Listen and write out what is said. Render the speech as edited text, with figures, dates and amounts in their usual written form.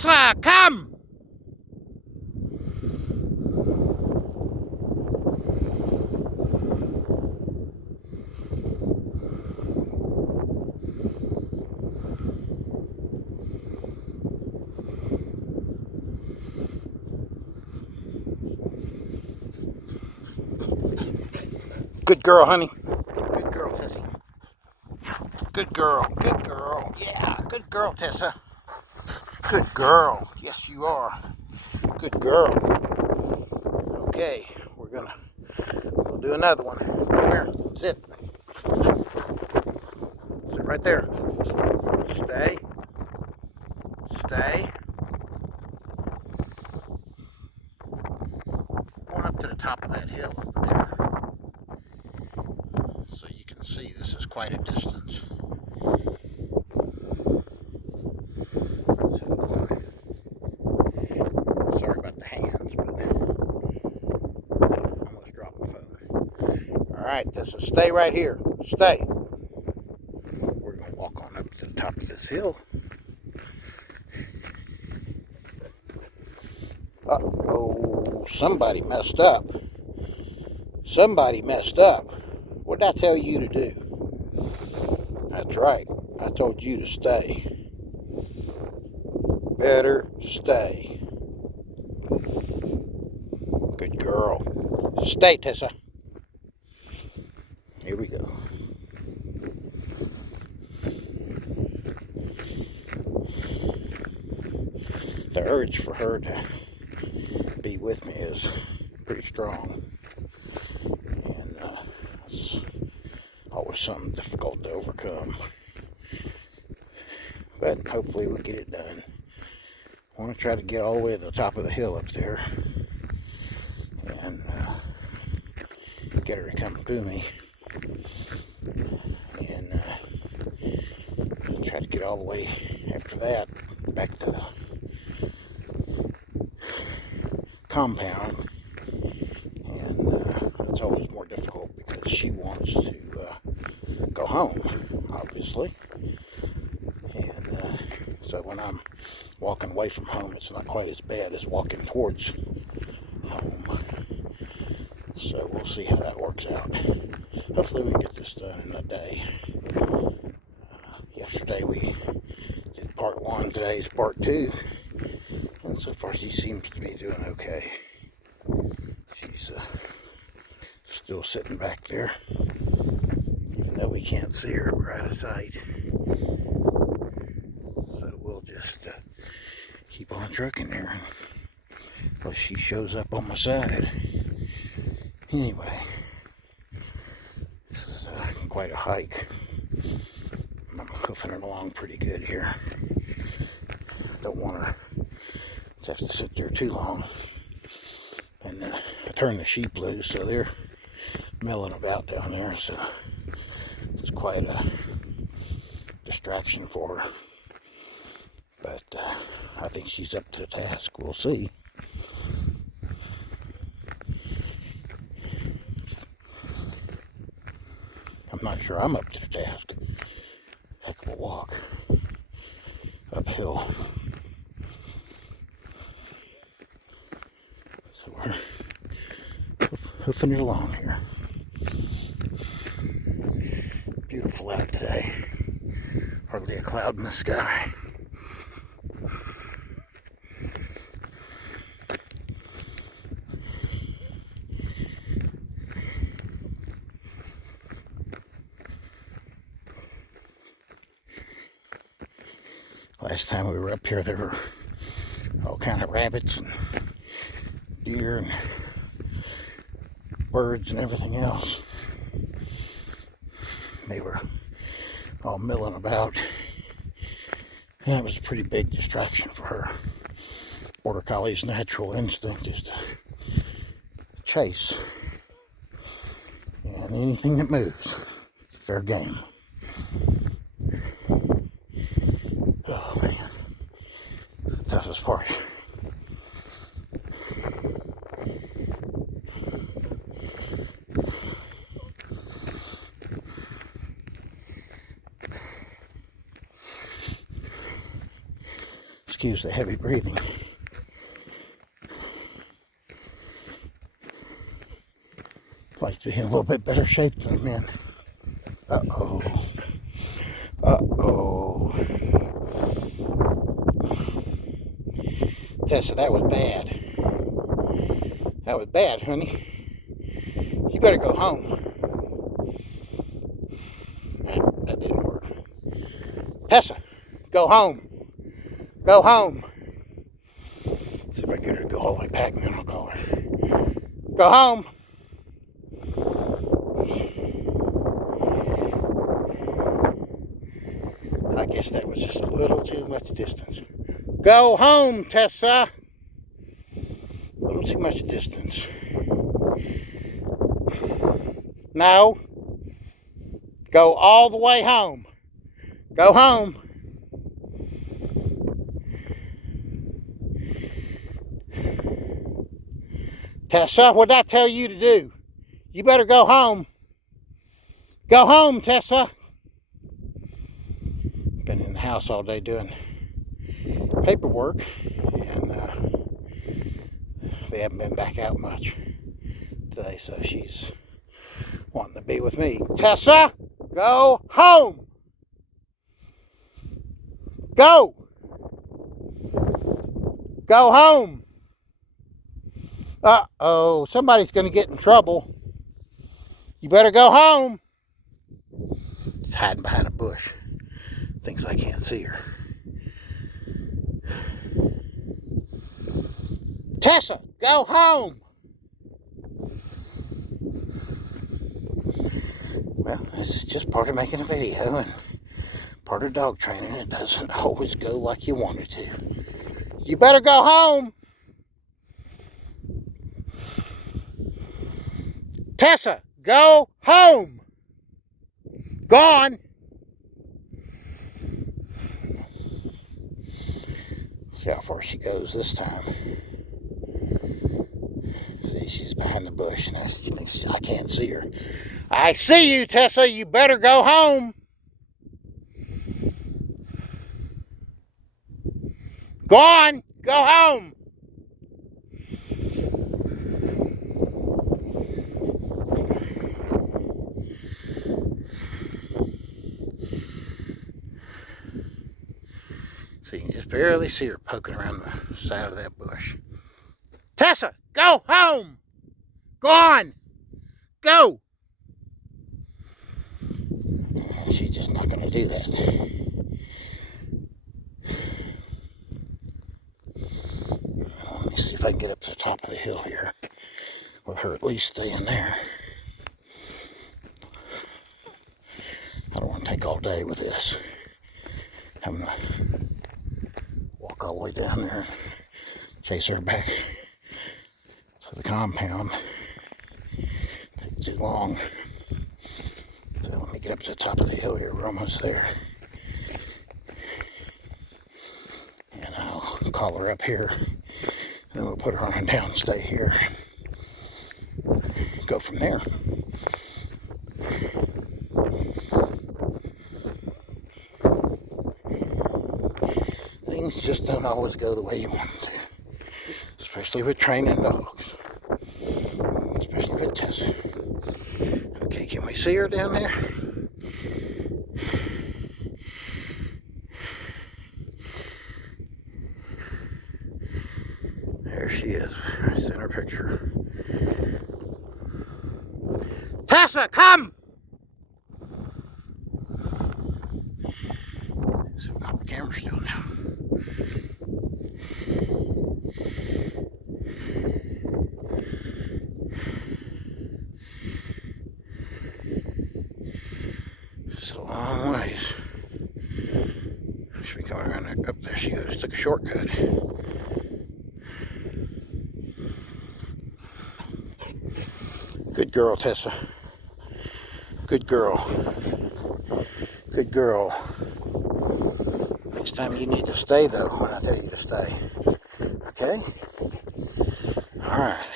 Tessa, come! Good girl, honey. Good girl, Tessie. Good girl. Good girl. Yeah, good girl, Tessa. Good girl. Yes, you are. Good girl. Okay, we'll do another one. Come here. Sit. Sit right there. Stay. Stay. Going up to the top of that hill up there. So you can see this is quite a distance. Sorry about the hands, but I almost dropped my phone. Alright, this is stay right here. Stay. We're going to walk on up to the top of this hill. Uh-oh, somebody messed up. Somebody messed up. What did I tell you to do? That's right. I told you to stay. Better stay. Good girl. Stay, Tessa. Here we go. The urge for her to be with me is pretty strong. And it's always something difficult to overcome. But hopefully we'll get it done. I want to try to get all the way to the top of the hill up there. And get her to come to me. And try to get all the way after that back to the compound. And it's always more difficult because she wants to go home, obviously. And so when I'm walking away from home, it's not quite as bad as walking towards home. So we'll see how that works out. Hopefully we can get this done in a day. Yesterday we did part 1, today's part 2. And so far she seems to be doing okay. She's still sitting back there. Even though we can't see her, we're out of sight. So we'll just keep on trucking there. Until she shows up on my side. Anyway, this is quite a hike. I'm hoofing it along pretty good here. Don't want to have to sit there too long. And I turned the sheep loose, so they're milling about down there. So it's quite a distraction for her. But I think she's up to the task. We'll see. I'm not sure I'm up to the task. Heck of a walk. Uphill. So we're hoofing it along here. Beautiful out today. Hardly a cloud in the sky. Last time we were up here, there were all kind of rabbits and deer and birds and everything else. They were all milling about. And it was a pretty big distraction for her. Border Collie's natural instinct is to chase. And anything that moves, fair game. Oh man, it's the toughest part. excuse the heavy breathing. I'd like to be in a little bit better shape than I'm in. Uh-oh. Uh-oh. Tessa, that was bad. That was bad, honey. You better go home. That didn't work. Tessa, go home. Go home. Let's see if I can get her to go all the way back and then I'll call her. Go home. I guess that was just a little too much distance. Go home, Tessa. A little too much distance. No. Go all the way home. Go home. Tessa, what did I tell you to do? You better go home. Go home, Tessa. Been in the house all day doing paperwork, and we haven't been back out much today, so she's wanting to be with me. Tessa, go home. Go. Go home. Uh-oh, somebody's going to get in trouble. You better go home. She's hiding behind a bush. Thinks I can't see her. Tessa, go home. Well, this is just part of making a video and part of dog training. It doesn't always go like you want it to. You better go home. Tessa, go home. Gone. See how far she goes this time. See, she's behind the bush, and I can't see her. I see you, Tessa. You better go home. Gone. Go home. So you can just barely see her poking around the side of that bush. Tessa, go home. Gone. Go. She's just not going to do that. Let me see if I can get up to the top of the hill here with her at least staying there. I don't want to take all day with this. I'm going to walk all the way down there and chase her back to the compound. Take too long. So let me get up to the top of the hill here. We're almost there. And I'll call her up here. Then we'll put her on a downstay here. Go from there. Things just don't always go the way you want them to. Especially with training dogs. Especially with Tessa. Okay, can we see her down there? There she is. Center picture. Tessa, come! So I've got the camera still now. It's a long ways. Should be coming around there. Up there she goes. Took a shortcut. Good girl, Tessa. Good girl. Good girl. Next time you need to stay, though, when I tell you to stay. Okay? All right.